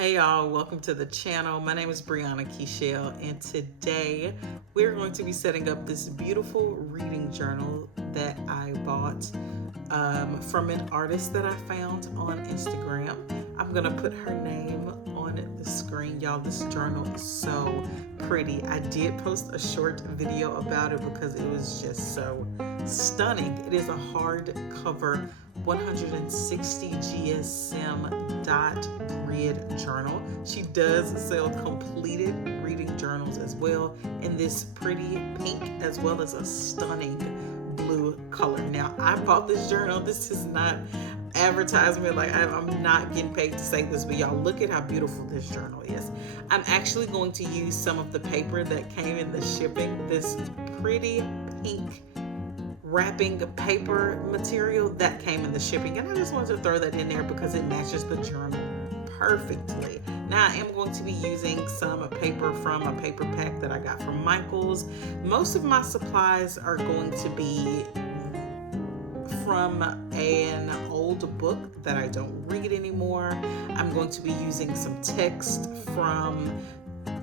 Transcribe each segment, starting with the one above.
Hey y'all, welcome to the channel. My name is Kechelle, and today we're going to be setting up this beautiful reading journal that I bought from an artist that I found on Instagram. I'm gonna put her name on the screen. Y'all, this journal is so pretty. I did post a short video about it because it was just so stunning. It is a hardcover 160 GSM dot grid journal. She does sell completed reading journals as well in this pretty pink as well as a stunning blue color. Now, I bought this journal. This is not advertisement, like I'm not getting paid to say this, but y'all look at how beautiful this journal is. I'm actually going to use some of the paper that came in the shipping, this pretty pink wrapping paper material that came in the shipping, and I just wanted to throw that in there because it matches the journal perfectly. Now I am going to be using some paper from a paper pack that I got from Michael's. Most of my supplies are going to be from an old book that I don't read anymore. I'm going to be using some text from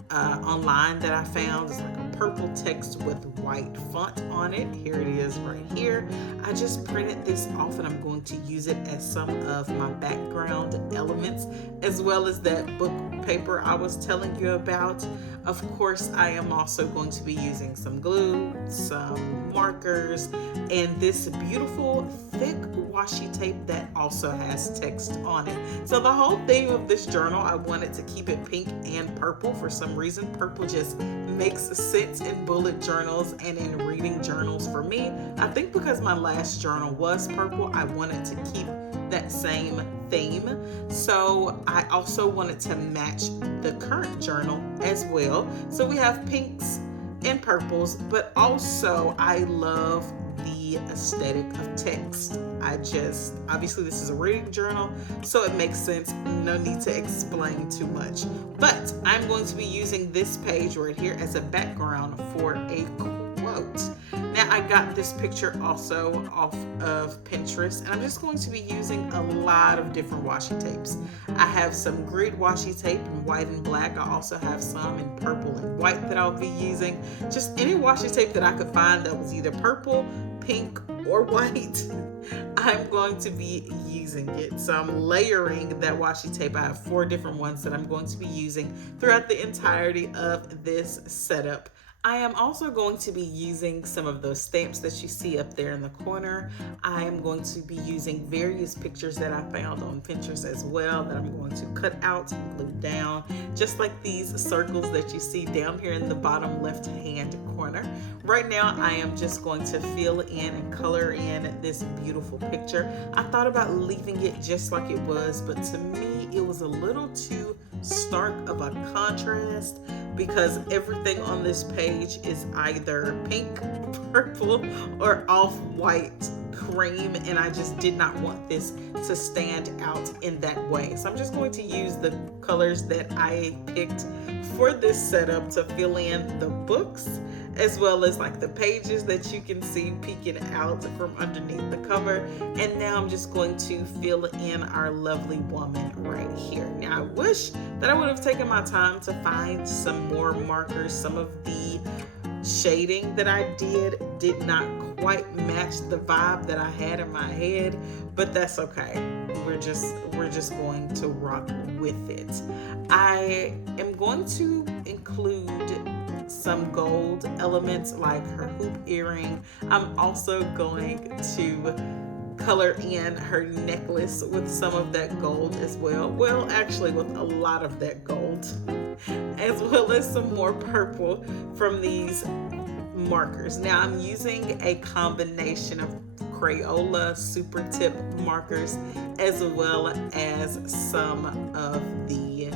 online that I found. It's like a purple text with white font on it. Here it is right here. I just printed this off and I'm going to use it as some of my background elements, as well as that book paper I was telling you about. Of course, I am also going to be using some glue, some markers, and this beautiful thick washi tape that also has text on it. So the whole theme of this journal, I wanted to keep it pink and purple. For some reason, purple just makes sense in bullet journals and in reading journals for me. I think because my last journal was purple, I wanted to keep that same theme. So I also wanted to match the current journal as well. So we have pinks and purples, but also I love the aesthetic of text. Obviously this is a reading journal, so it makes sense. No need to explain too much. But I'm going to be using this page right here as a background for a quote. Now I got this picture also off of Pinterest, and I'm just going to be using a lot of different washi tapes. I have some grid washi tape in white and black. I also have some in purple and white that I'll be using. Just any washi tape that I could find that was either purple, pink, or white, I'm going to be using it. So I'm layering that washi tape. I have 4 different ones that I'm going to be using throughout the entirety of this setup. I am also going to be using some of those stamps that you see up there in the corner. I am going to be using various pictures that I found on Pinterest as well that I'm going to cut out and glue down, just like these circles that you see down here in the bottom left-hand corner. Right now, I am just going to fill in and color in this beautiful picture. I thought about leaving it just like it was, but to me, it was a little too stark of a contrast because everything on this page is either pink, purple, or off-white cream, and I just did not want this to stand out in that way. So I'm just going to use the colors that I picked for this setup to fill in the books, as well as like the pages that you can see peeking out from underneath the cover. And now I'm just going to fill in our lovely woman right here. Now I wish that I would have taken my time to find some more markers. Some of the shading that I did not quite match the vibe that I had in my head, but that's okay. We're just going to rock with it. I am going to include some gold elements like her hoop earring. I'm also going to color in her necklace with some of that gold as well. Well, actually with a lot of that gold, as well as some more purple from these markers. Now I'm using a combination of Crayola super tip markers as well as some of the,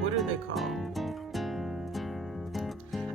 what are they called?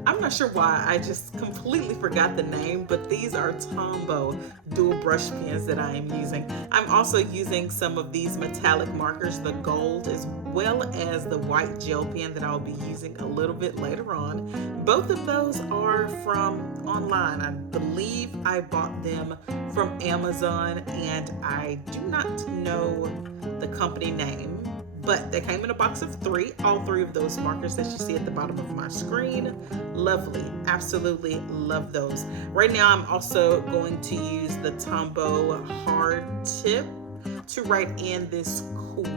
I'm not sure why, I just completely forgot the name, but these are Tombow dual brush pens that I am using. I'm also using some of these metallic markers, the gold as well as the white gel pen that I'll be using a little bit later on. Both of those are from online. I believe I bought them from Amazon, and I do not know the company name, but they came in a box of 3. All 3 of those markers that you see at the bottom of my screen. Lovely. Absolutely love those. Right now I'm also going to use the Tombow hard tip to write in this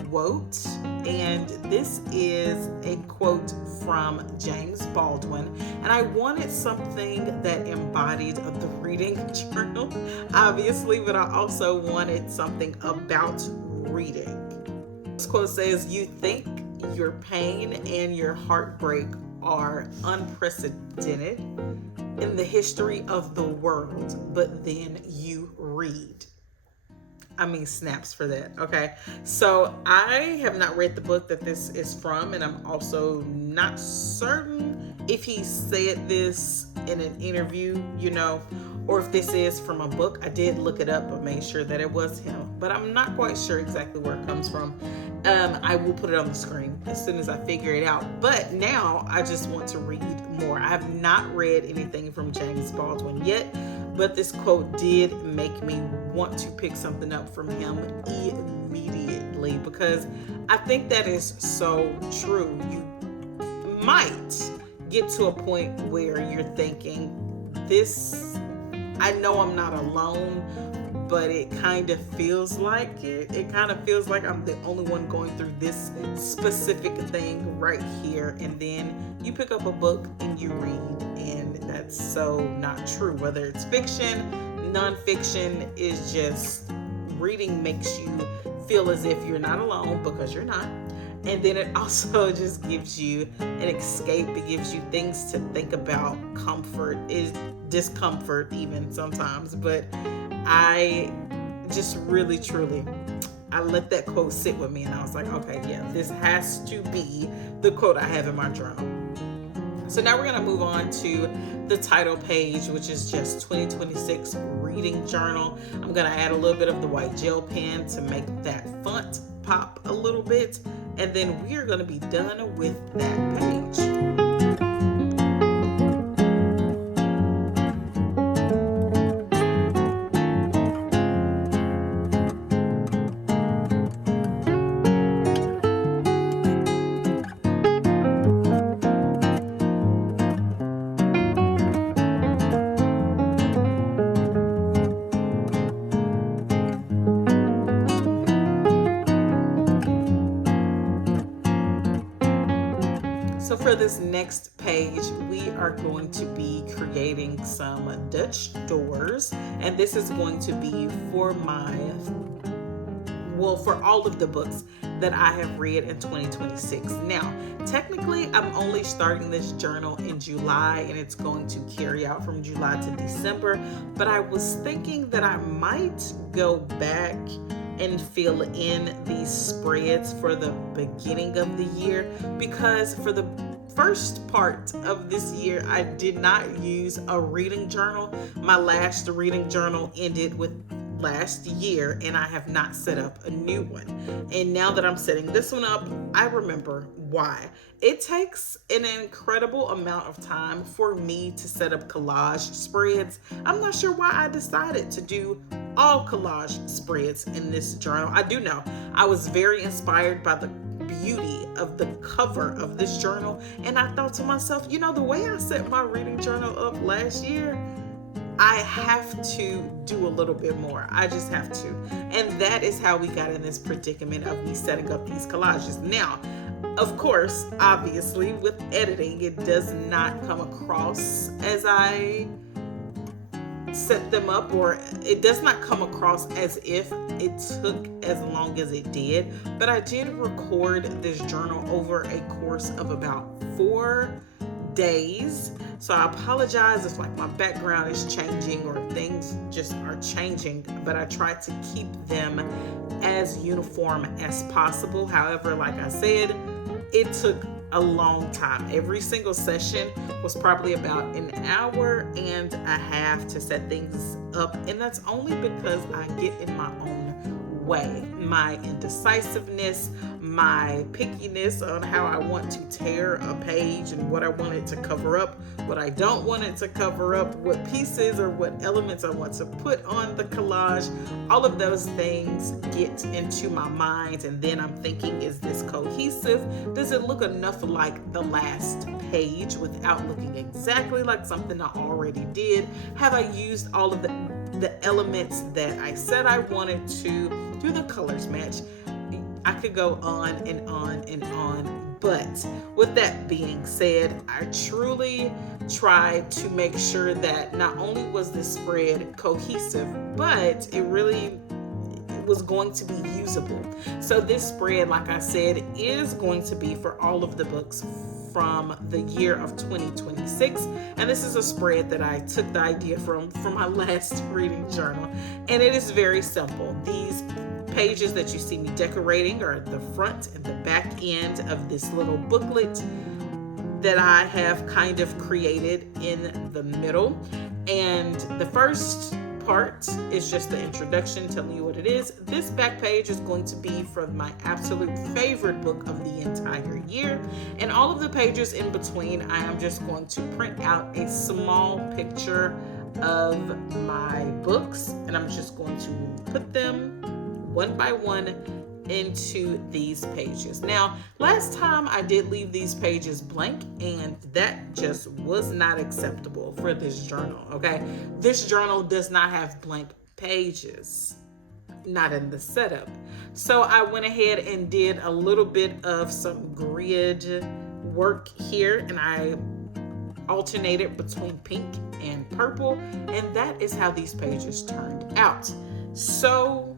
quote, and this is a quote from James Baldwin, and I wanted something that embodied the reading journal, obviously, but I also wanted something about reading. This quote says, "You think your pain and your heartbreak are unprecedented in the history of the world, but then you read." I mean, snaps for that. Okay, so I have not read the book that this is from, and I'm also not certain if he said this in an interview, or if this is from a book. I did look it up and made sure that it was him, but I'm not quite sure exactly where it comes from. I will put it on the screen as soon as I figure it out. But now I just want to read more. I have not read anything from James Baldwin yet, but this quote did make me want to pick something up from him immediately, because I think that is so true. You might get to a point where you're thinking, I know I'm not alone, but it kind of feels like it. It kind of feels like I'm the only one going through this specific thing right here. And then you pick up a book and you read, and that's so not true. Whether it's fiction, nonfiction, is just reading makes you feel as if you're not alone, because you're not. And then it also just gives you an escape. It gives you things to think about. Comfort is discomfort even sometimes, but I just really, truly, I let that quote sit with me, and I was like, okay, yeah, this has to be the quote I have in my journal. So now we're going to move on to the title page, which is just 2026 Reading Journal. I'm going to add a little bit of the white gel pen to make that font pop a little bit, and then we are going to be done with that page. So for this next page, we are going to be creating some Dutch doors, and this is going to be for for all of the books that I have read in 2026. Now, technically, I'm only starting this journal in July, and it's going to carry out from July to December, but I was thinking that I might go back and fill in these spreads for the beginning of the year, because for the first part of this year, I did not use a reading journal. My last reading journal ended with last year, and I have not set up a new one. And now that I'm setting this one up, I remember why. It takes an incredible amount of time for me to set up collage spreads. I'm not sure why I decided to do all collage spreads in this journal. I do know I was very inspired by the beauty of the cover of this journal, and I thought to myself, the way I set my reading journal up last year, I have to do a little bit more. I just have to. And that is how we got in this predicament of me setting up these collages. Now, of course, obviously, with editing, it does not come across as I set them up, or it does not come across as if it took as long as it did. But I did record this journal over a course of about 4 days. So I apologize if my background is changing or things just are changing, but I tried to keep them as uniform as possible. However, like I said, it took a long time. Every single session was probably about an hour and a half to set things up, and that's only because I get in my own way. My indecisiveness, my pickiness on how I want to tear a page and what I want it to cover up, what I don't want it to cover up, what pieces or what elements I want to put on the collage. All of those things get into my mind, and then I'm thinking, is this cohesive? Does it look enough like the last page without looking exactly like something I already did? Have I used all of the elements that I said I wanted to? Do the colors match? I could go on and on and on, but with that being said, I truly tried to make sure that not only was this spread cohesive, but it really was going to be usable. So this spread, like I said, is going to be for all of the books from the year of 2026, and this is a spread that I took the idea from my last reading journal, and it is very simple. These pages that you see me decorating are the front and the back end of this little booklet that I have kind of created in the middle, and the first part is just the introduction, telling you what it is. This back page is going to be from my absolute favorite book of the entire year, and all of the pages in between I am just going to print out a small picture of my books, and I'm just going to put them one by one into these pages. Now, last time I did leave these pages blank, and that just was not acceptable for this journal, okay? This journal does not have blank pages, not in the setup. So I went ahead and did a little bit of some grid work here, and I alternated between pink and purple, and that is how these pages turned out. So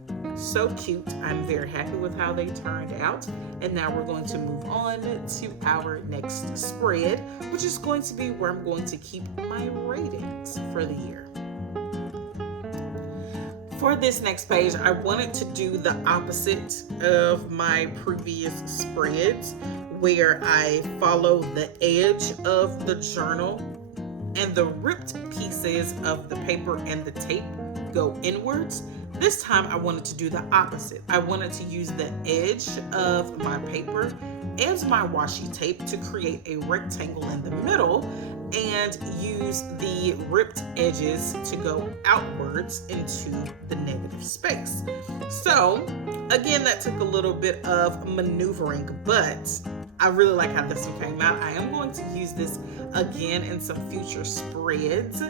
cute. I'm very happy with how they turned out. And now we're going to move on to our next spread, which is going to be where I'm going to keep my ratings for the year. For this next page, I wanted to do the opposite of my previous spreads, where I follow the edge of the journal and the ripped pieces of the paper and the tape go inwards. This time I wanted to do the opposite. I wanted to use the edge of my paper and my washi tape to create a rectangle in the middle, and use the ripped edges to go outwards into the negative space. So again, that took a little bit of maneuvering, but I really like how this one came out. I am going to use this again in some future spreads,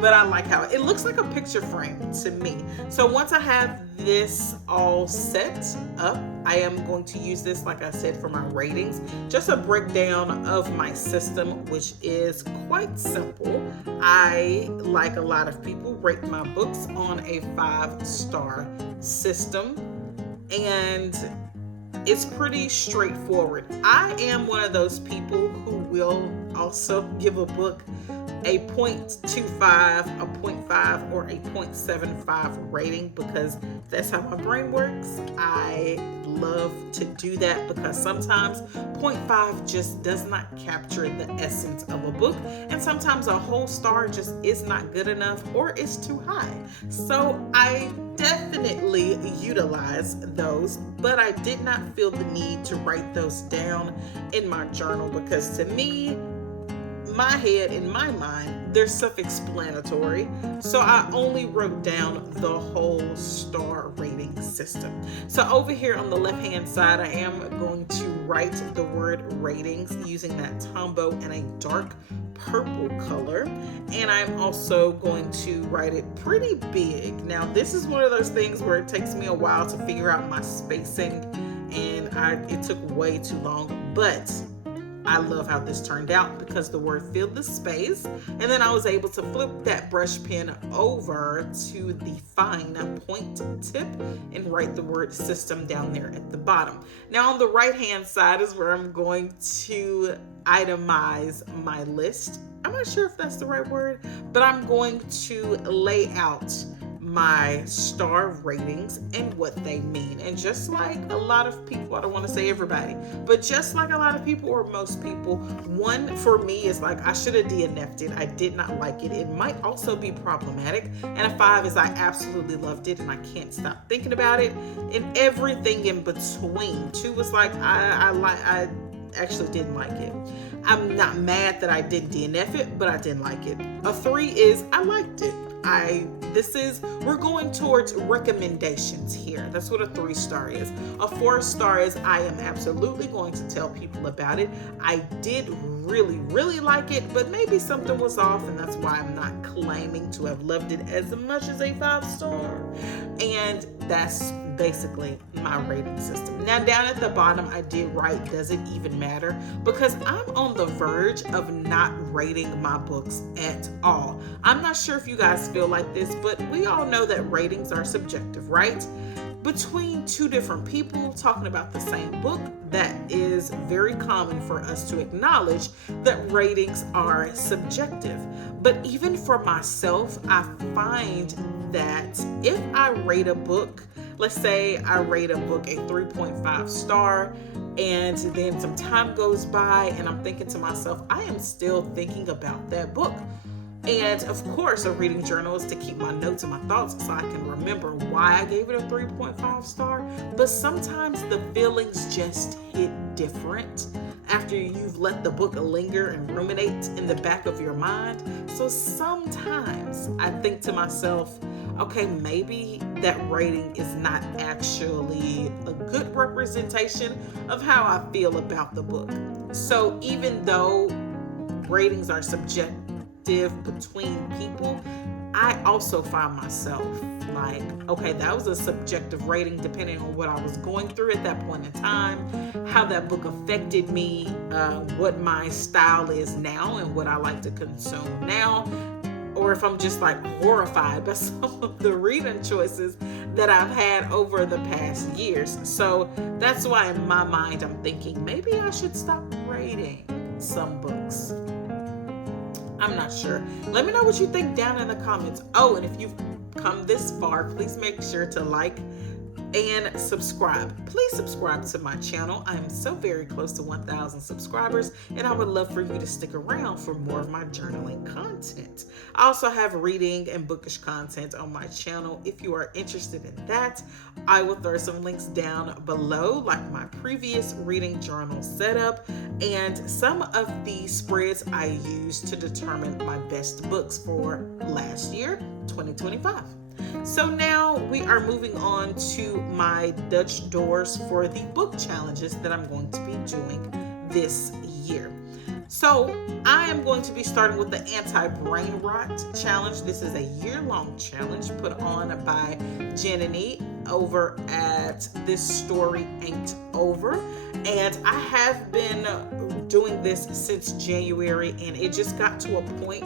but I like how it looks like a picture frame to me. So once I have this all set up, I am going to use this, like I said, for my ratings. Just a breakdown of my system, which is quite simple. I, like a lot of people, rate my books on a 5-star system, and it's pretty straightforward. I am one of those people who will also give a book a 0.25, a 0.5, or a 0.75 rating, because that's how my brain works. I love to do that because sometimes 0.5 just does not capture the essence of a book, and sometimes a whole star just is not good enough or is too high. So I definitely utilize those, but I did not feel the need to write those down in my journal, because to me, my head, in my mind, they're self-explanatory. So I only wrote down the whole star rating system. So over here on the left-hand side, I am going to write the word ratings using that Tombow in a dark purple color. And I'm also going to write it pretty big. Now, this is one of those things where it takes me a while to figure out my spacing, and it took way too long, but I love how this turned out because the word filled the space, and then I was able to flip that brush pen over to the fine point tip and write the word system down there at the bottom. Now on the right hand side is where I'm going to itemize my list. I'm not sure if that's the right word, but I'm going to lay out my star ratings and what they mean. And just like a lot of people, I don't want to say everybody, but just like a lot of people or most people, one for me is like, I should have DNF'd it. I did not like it. It might also be problematic. And a 5 is I absolutely loved it and I can't stop thinking about it. And everything in between. 2 was like, I actually didn't like it. I'm not mad that I didn't DNF it, but I didn't like it. A 3 is I liked it. We're going towards recommendations here. That's what a 3-star is. A 4-star is I am absolutely going to tell people about it. I did really, really like it, but maybe something was off, and that's why I'm not claiming to have loved it as much as a 5-star. And that's basically my rating system. Now down at the bottom I did write, does it even matter? Because I'm on the verge of not rating my books at all. I'm not sure if you guys feel like this, but we all know that ratings are subjective, right? Between 2 different people talking about the same book, that is very common for us to acknowledge that ratings are subjective. But even for myself, I find that if I rate a book, let's say I rate a book a 3.5 star, and then some time goes by and I'm thinking to myself, I am still thinking about that book. And of course, a reading journal is to keep my notes and my thoughts so I can remember why I gave it a 3.5 star. But sometimes the feelings just hit different after you've let the book linger and ruminate in the back of your mind. So sometimes I think to myself, okay, maybe that rating is not actually a good representation of how I feel about the book. So even though ratings are subjective between people, I also find myself like, okay, that was a subjective rating depending on what I was going through at that point in time, how that book affected me, what my style is now and what I like to consume now, or if I'm just like horrified by some of the reading choices that I've had over the past years. So that's why in my mind I'm thinking maybe I should stop rating some books. I'm not sure. Let me know what you think down in the comments. Oh, and if you've come this far, please make sure to like and subscribe. Please subscribe to my channel. I am so very close to 1,000 subscribers, and I would love for you to stick around for more of my journaling content. I also have reading and bookish content on my channel. If you are interested in that, I will throw some links down below, like my previous reading journal setup and some of the spreads I used to determine my best books for last year, 2025. So now we are moving on to my Dutch doors for the book challenges that I'm going to be doing this year. So I am going to be starting with the anti-brain rot challenge. This is a year-long challenge put on by Janini over at This Story Ain't Over. And I have been doing this since January, and it just got to a point.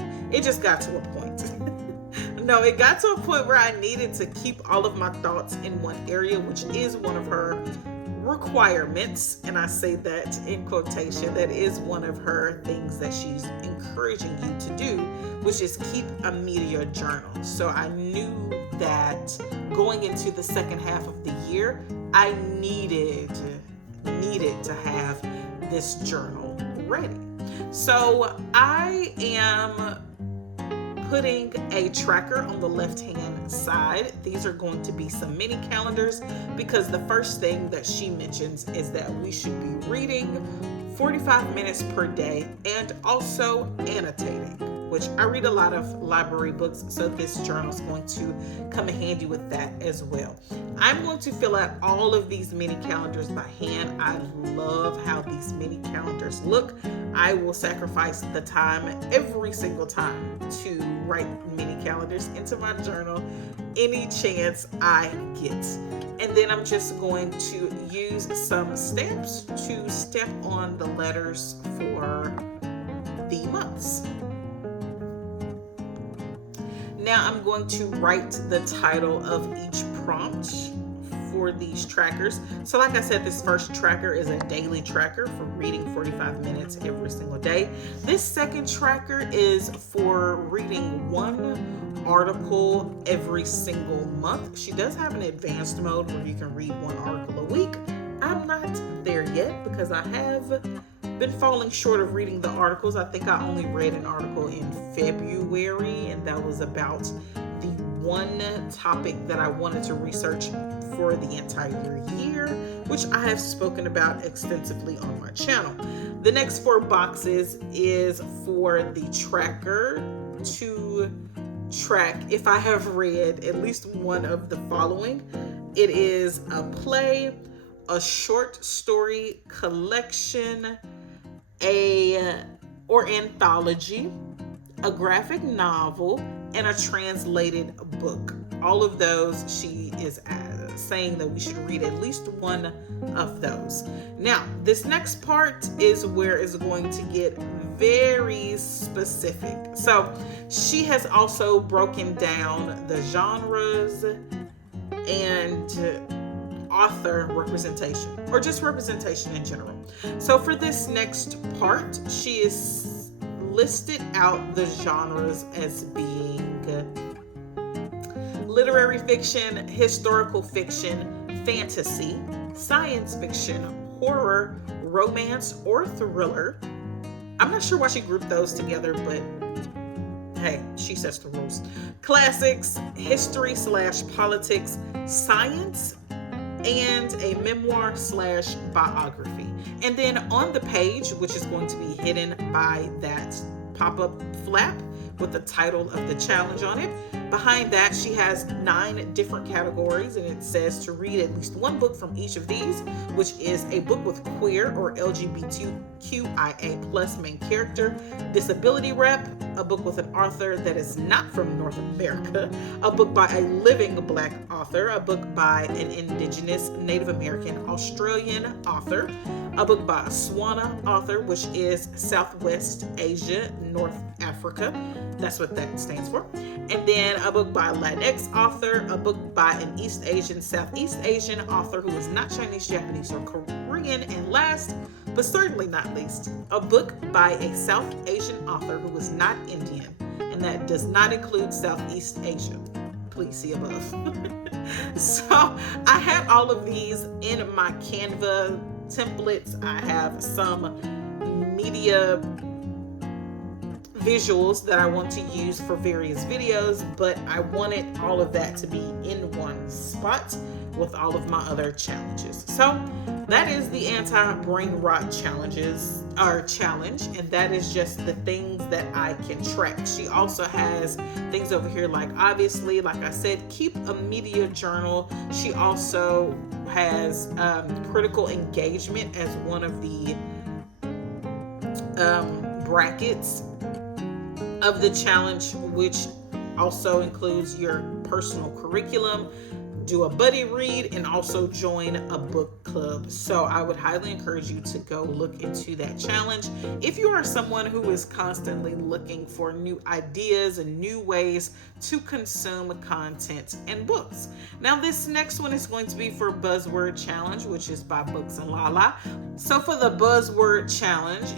No, it got to a point where I needed to keep all of my thoughts in one area, which is one of her requirements. And I say that in quotation. That is one of her things that she's encouraging you to do, which is keep a media journal. So I knew that going into the second half of the year, I needed to have this journal ready. So I am putting a tracker on the left-hand side. These are going to be some mini calendars because the first thing that she mentions is that we should be reading 45 minutes per day and also annotating, which I read a lot of library books, so this journal is going to come in handy with that as well. I'm going to fill out all of these mini calendars by hand. I love how these mini calendars look. I will sacrifice the time every single time to write mini calendars into my journal any chance I get. And then I'm just going to use some stamps to stamp on the letters for the months. Now I'm going to write the title of each prompt for these trackers. So like I said, this first tracker is a daily tracker for reading 45 minutes every single day. This second tracker is for reading one article every single month. She does have an advanced mode where you can read one article a week. I'm not there yet because I have been falling short of reading the articles. I think I only read an article in February, and that was about the one topic that I wanted to research for the entire year, which I have spoken about extensively on my channel. The next 4 boxes is for the tracker to track if I have read at least one of the following. It is a play, a short story collection, or anthology, a graphic novel, and a translated book. All of those, she is saying that we should read at least one of those. Now, this next part is where it's going to get very specific. So she has also broken down the genres and author representation, or just representation in general. So for this next part, she is listed out the genres as being literary fiction, historical fiction, fantasy, science fiction, horror, romance, or thriller. I'm not sure why she grouped those together, but hey, she sets the rules. Classics, history/politics, science, and a memoir/biography. And then on the page, which is going to be hidden by that pop-up flap with the title of the challenge on it, behind that she has 9 different categories, and it says to read at least one book from each of these, which is a book with queer or LGBTQIA+ main character, disability rep, a book with an author that is not from North America, a book by a living Black author, a book by an Indigenous, Native American, Australian author, a book by a Swana author, which is Southwest Asia, North Africa. That's what that stands for. And then a book by a Latinx author, a book by an East Asian, Southeast Asian author who is not Chinese, Japanese, or Korean. And last, but certainly not least, a book by a South Asian author who is not Indian, and that does not include Southeast Asia. Please see above. So I have all of these in my Canva templates. I have some media visuals that I want to use for various videos, but I wanted all of that to be in one spot with all of my other challenges. So that is the anti-brain rot challenge, and that is just the things that I can track. She also has things over here like, obviously, like I said, keep a media journal. She also has critical engagement as one of the brackets of the challenge, which also includes your personal curriculum, do a buddy read, and also join a book club. So I would highly encourage you to go look into that challenge if you are someone who is constantly looking for new ideas and new ways to consume content and books. Now this next one is going to be for Buzzword Challenge, which is by Books and Lala. So for the Buzzword Challenge,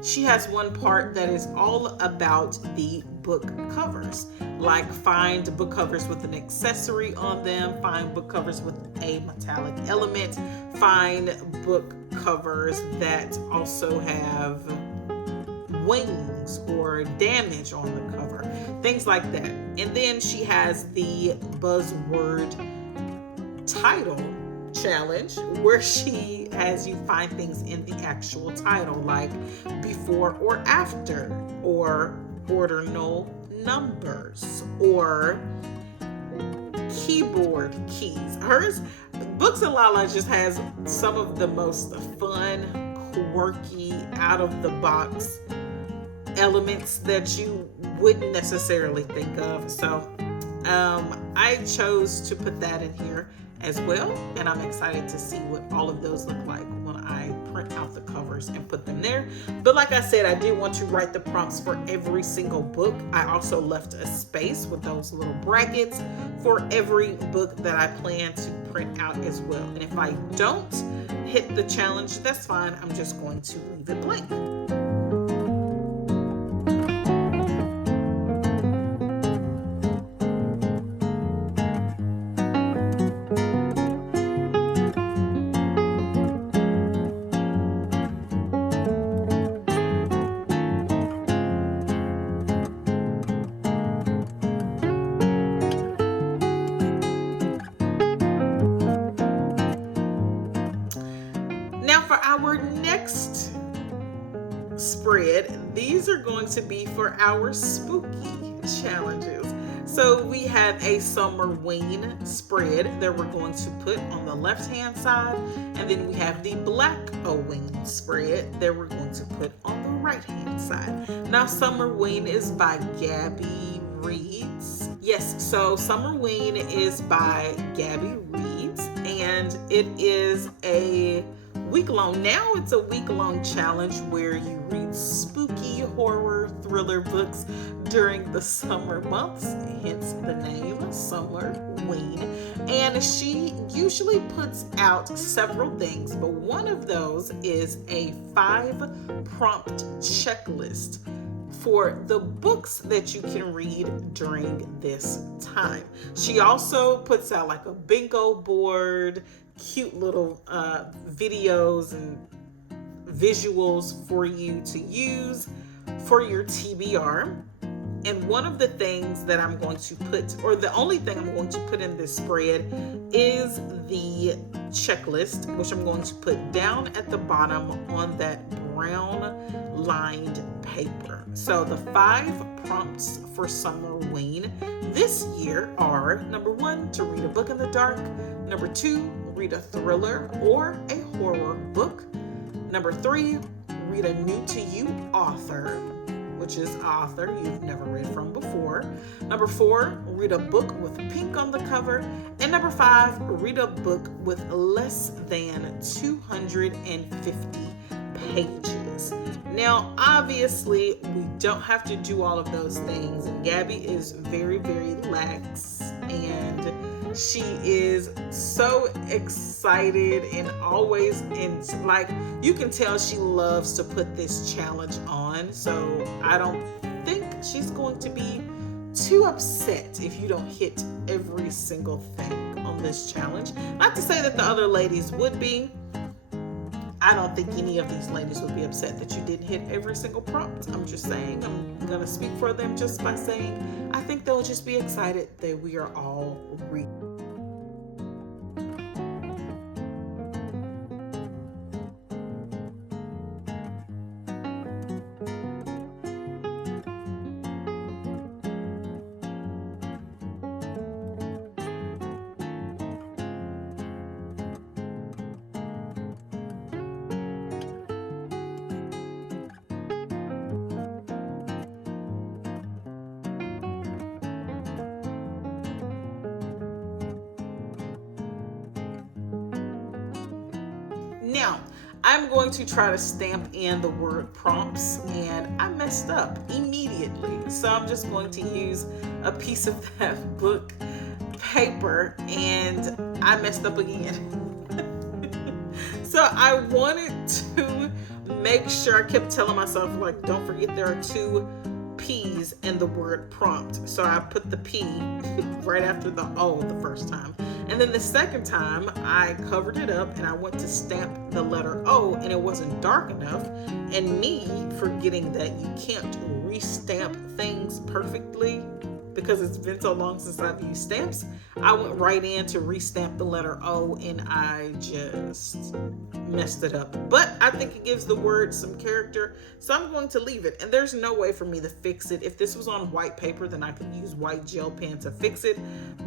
she has one part that is all about the book covers, like find book covers with an accessory on them, find book covers with a metallic element, find book covers that also have wings or damage on the cover, things like that. And then she has the Buzzword title challenge, where she has you find things in the actual title, like before or after, or ordinal numbers, or keyboard keys. Hers, Books and Lala, just has some of the most fun, quirky, out of the box elements that you wouldn't necessarily think of. So I chose to put that in here as well. And I'm excited to see what all of those look like when I print out the covers and put them there. But like I said, I did want to write the prompts for every single book. I also left a space with those little brackets for every book that I plan to print out as well. And if I don't hit the challenge, that's fine. I'm just going to leave it blank. Now for our next spread, these are going to be for our spooky challenges. So we have a Summerween spread that we're going to put on the left-hand side, and then we have the Blackoween spread that we're going to put on the right-hand side. Now Summerween is by Gabby Reads. Yes, so Summerween is by Gabby Reads, and it is a week-long. Now it's a week-long challenge where you read spooky horror thriller books during the summer months, hence the name Summerween. And she usually puts out several things, but one of those is a 5-prompt checklist for the books that you can read during this time. She also puts out like a bingo board, cute little videos and visuals for you to use for your TBR. And one of the things that I'm going to put, or the only thing I'm going to put in this spread, is the checklist, which I'm going to put down at the bottom on that brown lined paper. So the 5 prompts for Summerween this year are: number 1, to read a book in the dark; number 2, read a thriller or a horror book; number 3, read a new to you author, which is an author you've never read from before; number 4, read a book with pink on the cover; and number 5, read a book with less than 250 pages. Now, obviously, we don't have to do all of those things, and Gabby is very, very lax, and she is so excited and always like, you can tell she loves to put this challenge on. So I don't think she's going to be too upset if you don't hit every single thing on this challenge. Not to say that the other ladies would be. I don't think any of these ladies would be upset that you didn't hit every single prompt. I'm just saying, I'm going to speak for them just by saying I think they'll just be excited that we are all reading. Now, I'm going to try to stamp in the word prompts, and I messed up immediately. So I'm just going to use a piece of that book paper, and I messed up again. So I wanted to make sure, I kept telling myself, like, don't forget there are 2 P's in the word prompt. So I put the P right after the O the first time. And then the second time I covered it up and I went to stamp the letter O, and it wasn't dark enough. And me forgetting that you can't restamp things perfectly because it's been so long since I've used stamps, I went right in to restamp the letter O, and I just messed it up. But I think it gives the word some character, so I'm going to leave it. And there's no way for me to fix it. If this was on white paper, then I could use white gel pen to fix it,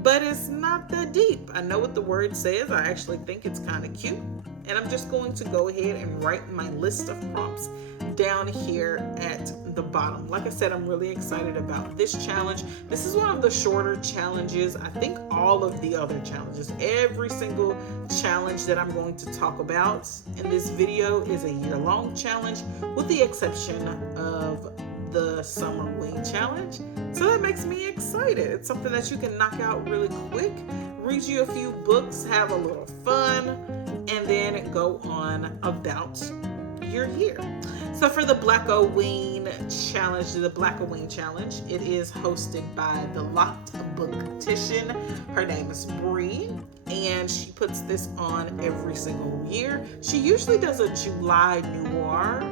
but it's not that deep. I know what the word says. I actually think it's kind of cute. And I'm just going to go ahead and write my list of prompts down here at the bottom. Like I said, I'm really excited about this challenge. This is one of the shorter challenges. I think all of the other challenges, every single challenge that I'm going to talk about in this video is a year-long challenge, with the exception of the Summerween challenge. So that makes me excited. It's something that you can knock out really quick, read you a few books, have a little fun, and then go on about your year. So for the Blackoween challenge, it is hosted by the Locked Booktician. Her name is Bree, and she puts this on every single year. She usually does a July noir,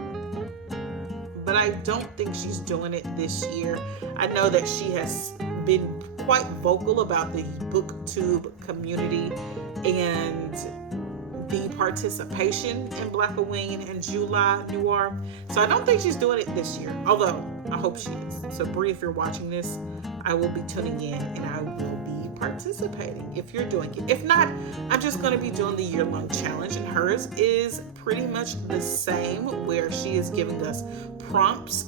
but I don't think she's doing it this year. I know that she has been quite vocal about the booktube community and the participation in Blackoween and July Noir. So I don't think she's doing it this year, although I hope she is. So Bree, if you're watching this, I will be tuning in and I will be participating if you're doing it. If not, I'm just going to be doing the year-long challenge, and hers is pretty much the same, where she is giving us prompts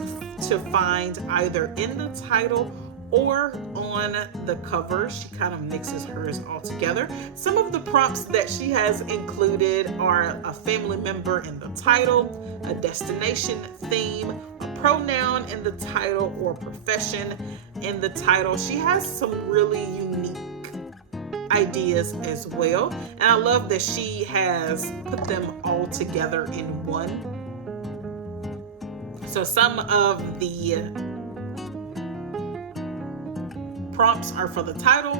to find either in the title or on the cover. She kind of mixes hers all together. Some of the prompts that she has included are a family member in the title, a destination theme, a pronoun in the title, or profession in the title. She has some really unique ideas as well, and I love that she has put them all together in one. So some of the prompts are for the title,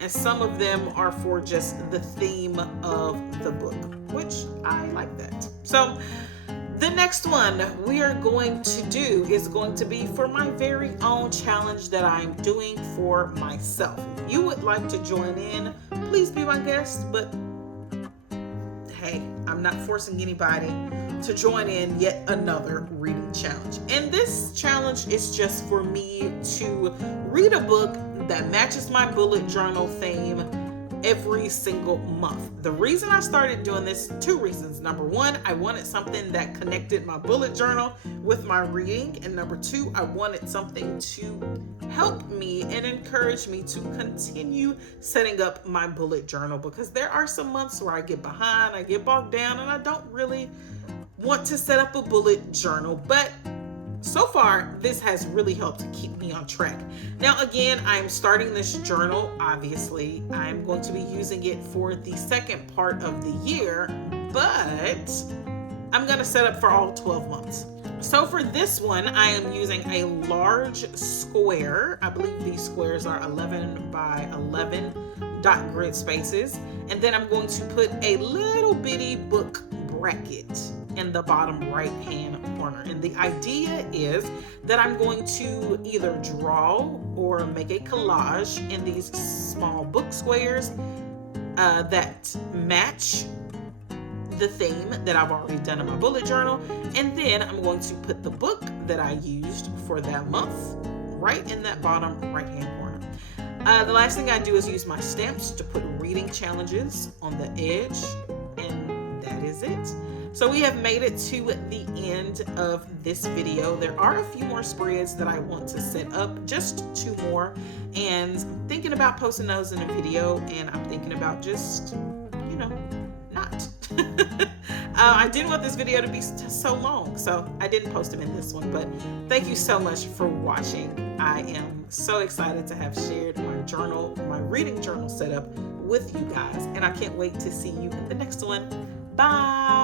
and some of them are for just the theme of the book, which I like that. So the next one we are going to do is going to be for my very own challenge that I'm doing for myself. If you would like to join in, please be my guest, but hey, I'm not forcing anybody to join in yet another reading challenge. And this challenge is just for me to read a book that matches my bullet journal theme every single month. The reason I started doing this, two reasons. Number one, I wanted something that connected my bullet journal with my reading. And number two, I wanted something to help me and encourage me to continue setting up my bullet journal, because there are some months where I get behind, I get bogged down, and I don't really want to set up a bullet journal. But so far, this has really helped to keep me on track. Now, again, I'm starting this journal. Obviously, I'm going to be using it for the second part of the year, but I'm going to set up for all 12 months. So for this one, I am using a large square. I believe these squares are 11 by 11 dot grid spaces. And then I'm going to put a little bitty book bracket in the bottom right hand corner. And the idea is that I'm going to either draw or make a collage in these small book squares that match the theme that I've already done in my bullet journal. And then I'm going to put the book that I used for that month right in that bottom right hand corner. The last thing I do is use my stamps to put reading challenges on the edge, and that is it. So we have made it to the end of this video. There are a few more spreads that I want to set up, just 2 more, and I'm thinking about posting those in a video, and I'm thinking about just, not. I didn't want this video to be so long, so I didn't post them in this one, but thank you so much for watching. I am so excited to have shared my reading journal setup with you guys, and I can't wait to see you in the next one. Bye.